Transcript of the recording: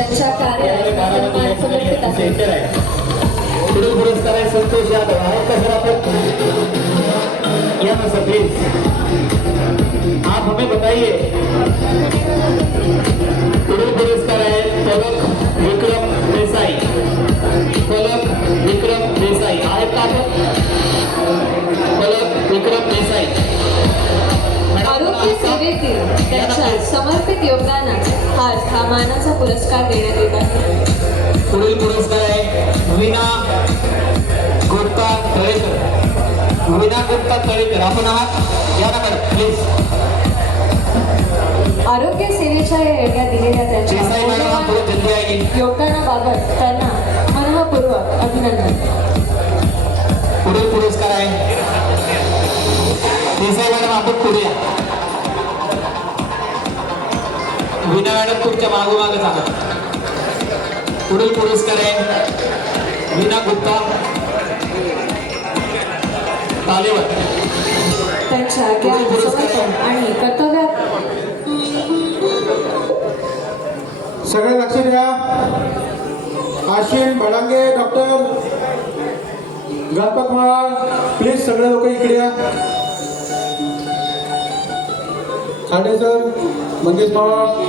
त्यांच्या कार्याला सन्मान समर्पित आहे. पुढील पुरस्कार आहे संतोष यादव. आहेत का सर आपण? या ना सर प्लीज, आप हमें बताइए. पुढील पुरस्कार आहे पलक विक्रम देसाई. पलक विक्रम देसाई आहेत का आपण? पलक विक्रम देसाई. आरोग्य सेवेतील त्यांच्या समर्पित योगदानाचा आज हा मानाचा पुरस्कार देण्यात येत आहे. पुढील पुरस्कार आहे वीणा गुप्ता तळेकर. वीणा गुप्ता तळेकर आपण आहात? या ना मॅडम प्लीज. आरोग्य सेवेच्या या योग्यात दिलेल्या देसाई मॅडम आप बहुत त्यांच्या जल्दी आएंगे. योगदानाबाबत त्यांना मनःपूर्वक अभिनंदन. पुढील पुरस्कार आहे देसाई मॅडम आपण पुढे या. वीणा मॅडम तुमच्या मागोमागच आहात. पुढील पुरस्कार आहे वीणा गुप्ता तालेवर. त्यांच्या ज्ञान समर्पण आणि कर्तव्यात सगळे लक्ष द्या. आशिन भडांगे डॉक्टर गणपत महाळ प्लीज सगळे लोक इकडे या. खांडेसर मंगेश महाळ